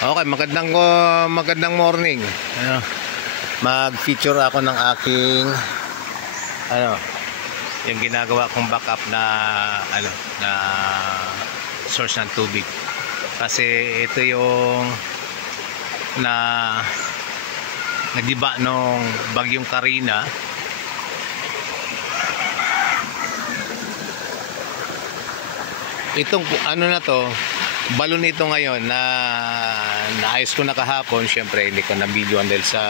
Okay, magandang morning. Mag-feature ako ng aking yung ginagawa kong backup na na source ng tubig. Kasi ito yung nagiba nung bagyong Karina. Itong na to, balon ito ngayon na naayos ko na kahapon. Syempre hindi ko na videoan dahil sa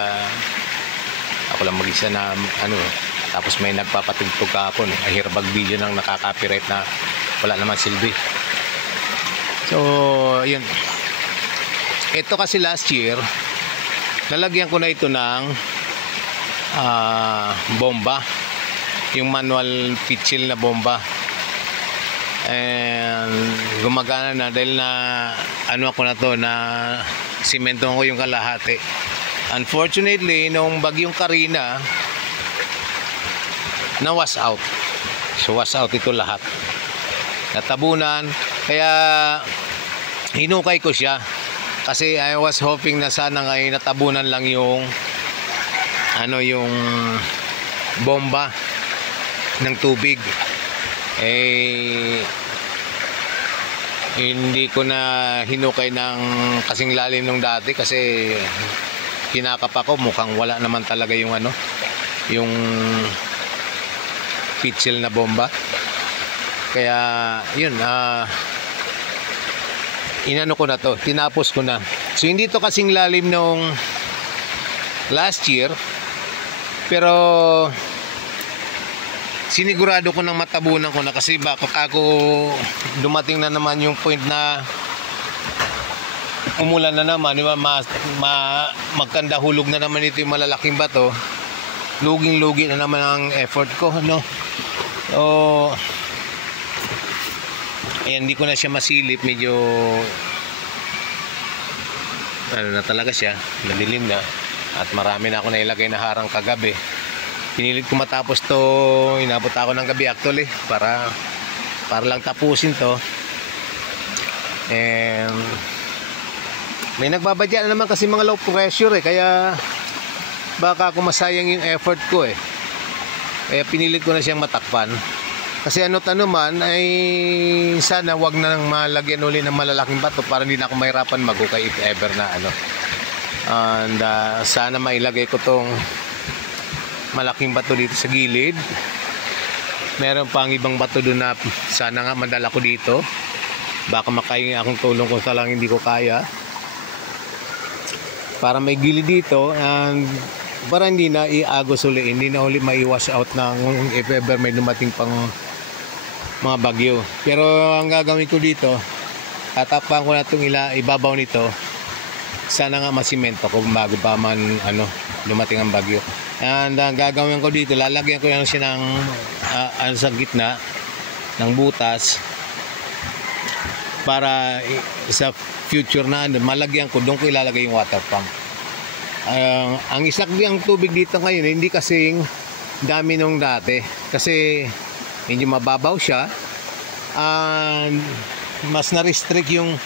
ako lang mag-isa na tapos may nagpapatugtog kahapon. Ay hirap mag-video nang nakaka-copyright na wala naman silbi. So yun, ito kasi last year lalagyan ko na ito ng bomba, yung manual pitchil na bomba. And gumagana na dahil na ako na to, na simento ko yung kalahati. Unfortunately nung bagyong Karina na wash out, so wash out ito lahat, natabunan. Kaya hinukay ko siya kasi I was hoping na sana ngay natabunan lang yung yung bomba ng tubig. Hindi ko na hinukay ng kasing lalim nung dati kasi kinakap ako, mukhang wala naman talaga yung yung pitchil na bomba. Kaya yun, inano ko na to, tinapos ko na. So hindi to kasing lalim nung last year, pero sinigurado ko nang matabunan ko na kasi baka ako dumating na naman yung point na umulan na naman, di ba? Magkanda hulog na naman ito yung malalaking bato. Luging-lugi na naman ang effort ko, So ayan, hindi ko na siya masilip, medyo na talaga siya, madilim na at marami na ako nailagay na harang kagabi. Pinilit ko matapos to, inabot ako ng gabi actually para lang tapusin to. And may nagbabadya na naman kasi mga low pressure kaya baka ako masayang yung effort ko kaya pinilit ko na siyang matakpan. Kasi man ay sana wag na nang malagyan uli ng malalaking bato para hindi na ako mahirapan maghukay if ever na And sana mailagay ko tong malaking bato dito sa gilid. Meron pang ibang bato doon na sana nga madala ko dito. Baka makahingi akong tulong kung salang hindi ko kaya, para may gilid dito and para hindi na iagos uli, hindi na uli mai-wash out ng if ever may dumating pang mga bagyo. Pero ang gagawin ko dito, tatakpan ko na itong ibabaw nito. Sana nga masimento ko bago pa man dumating ang bagyo. And ang gagawin ko dito, lalagyan ko yan siya ng sa gitna ng butas para sa future na malagyan ko, doon ko ilalagay yung water pump. Ang isakbihang tubig dito ngayon hindi kasing dami nung dati kasi medyo mababaw siya, and mas na-restrict yung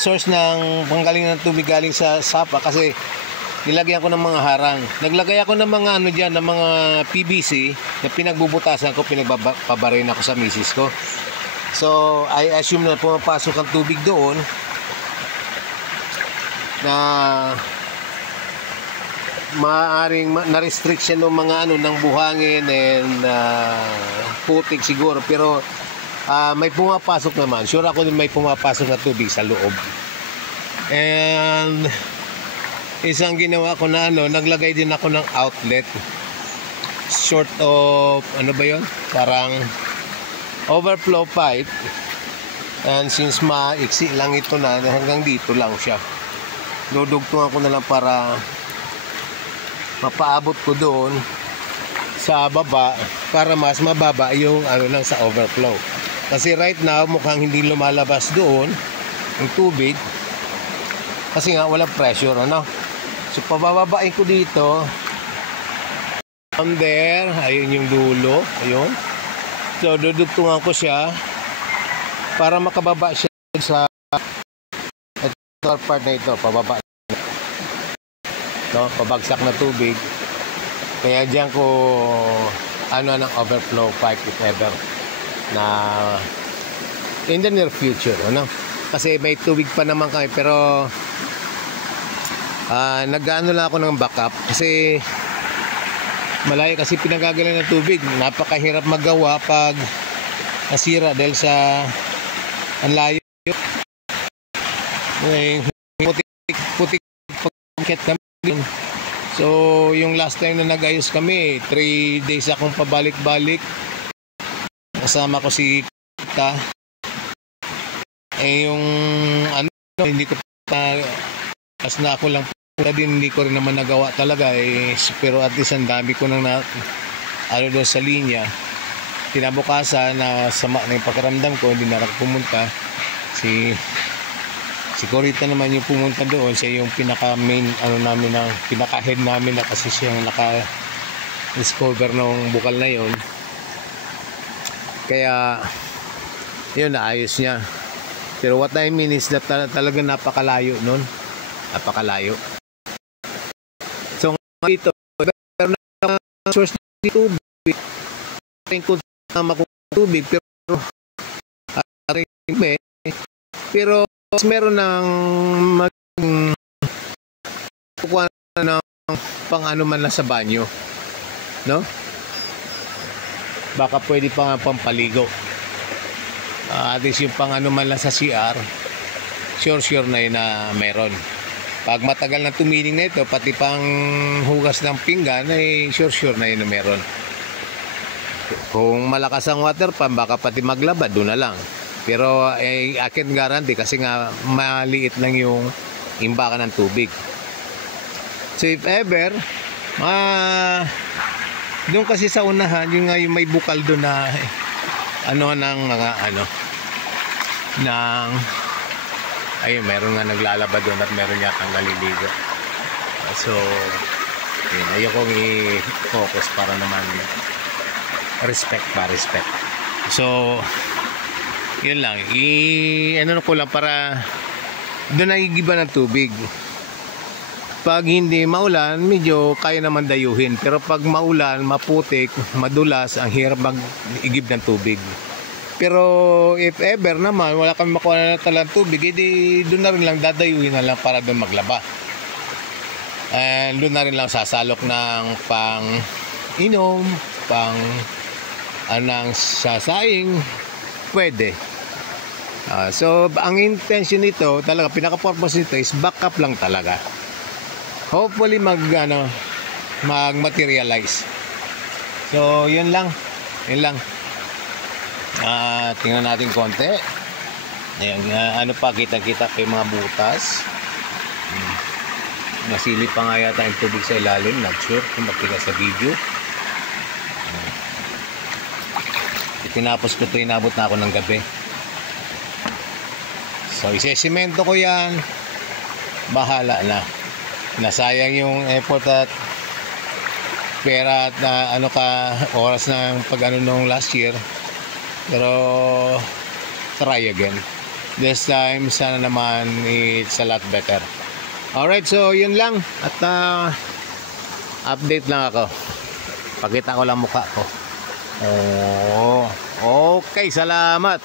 source ng panggaling ng tubig galing sa sapa kasi nilagyan ko ng mga harang. Naglagay ako ng mga ng mga PVC na pinagbubutasan ko, pinagpabarin ako sa misis ko. So I assume na pumapasok ang tubig doon na maaaring na-restrict siya ng mga ng buhangin and putik siguro, pero may pumapasok naman. Sure ako din may pumapasok na tubig sa loob. And isang ginawa ko na naglagay din ako ng outlet short of parang overflow pipe. And since maiksi lang ito na hanggang dito lang siya, dudugtungan ko na lang para mapaabot ko doon sa baba para mas mababa yung lang sa overflow. Kasi right now mukhang hindi lumalabas doon yung tubig kasi nga walang pressure So pabababain ko dito from there, ayun yung dulo, ayun. So dudugtungan ko siya para makababa siya sa part na ito, pababa. No, pabagsak na tubig. Kaya diyan ko ano ng overflow pipe if ever na in the near future, ano? Kasi may tubig pa naman kami pero nag-ano lang ako ng backup kasi malayo kasi pinagagalan ng tubig. Napakahirap magawa pag nasira dahil sa ang layo. Putik pagkakit kami. So, yung last time na nag-ayos kami, 3 days akong pabalik-balik. Kasama ko si Kita. Yung ano, hindi ko pa, as na ako lang din, hindi ko rin naman nagawa talaga. Pero at least ang dami ko nang ano doon sa linya. Kinabukasan na sama na yung pakiramdam ko, hindi na pumunta. Si Corita naman yung pumunta doon. Siya yung pinaka main ano namin, ng pinaka head namin na kasi siya yung naka discover ng bukal na yon. Kaya yun, naayos niya. Pero what I mean is that talaga napakalayo nun. Napakalayo. So dito, meron na source ng tubig. Kung makutubig pero meron ng kukuha ng pang ano man lang sa banyo, no? Baka pwede pa nga pampaligo. At least yung pang ano man lang sa CR, sure na yun na meron. Pag matagal na tumining na ito, pati pang hugas ng pinggan, ay sure na yun na meron. Kung malakas ang water pump, baka pati maglaba, doon na lang. Pero akin guarantee kasi nga maliit lang yung imbakan ng tubig. So if ever, doon kasi sa unahan, yung may bukal doon na ano ng mga ano ng ayun, meron nga naglalaba doon at meron yatang naliligo. So yun, ayokong i-focus para naman respect. So yun lang, ano ko lang para doon nagigiba ng tubig. Pag hindi maulan, medyo kaya naman dayuhin. Pero pag maulan, maputik, madulas, ang hirap mag-igib ng tubig. Pero if ever naman, wala kami makuha na talang tubig, edi doon na rin lang, dadayuhin na lang para doon maglaba. And doon na rin lang sasalok ng pang inom, pang anang sasaing, pwede. So ang intention nito talaga, pinaka-purpose nito is backup lang talaga. Hopefully mag-materialize. So yun lang. Tingnan natin konti. Ayan, ano pa, kita-kita pa yung mga butas. Nasilip pa nga yata yung tubig sa ilalim. Not sure kung makita sa video. Tinapos ko ito, inabot na ako ng gabi. So isesemento ko yan, bahala na. Nasayang yung effort at pera at oras ng pag-ano nung last year. Pero try again. This time sana naman it's a lot better. Alright, so yun lang. At update lang ako. Pakita ko lang mukha ko. Okay, salamat.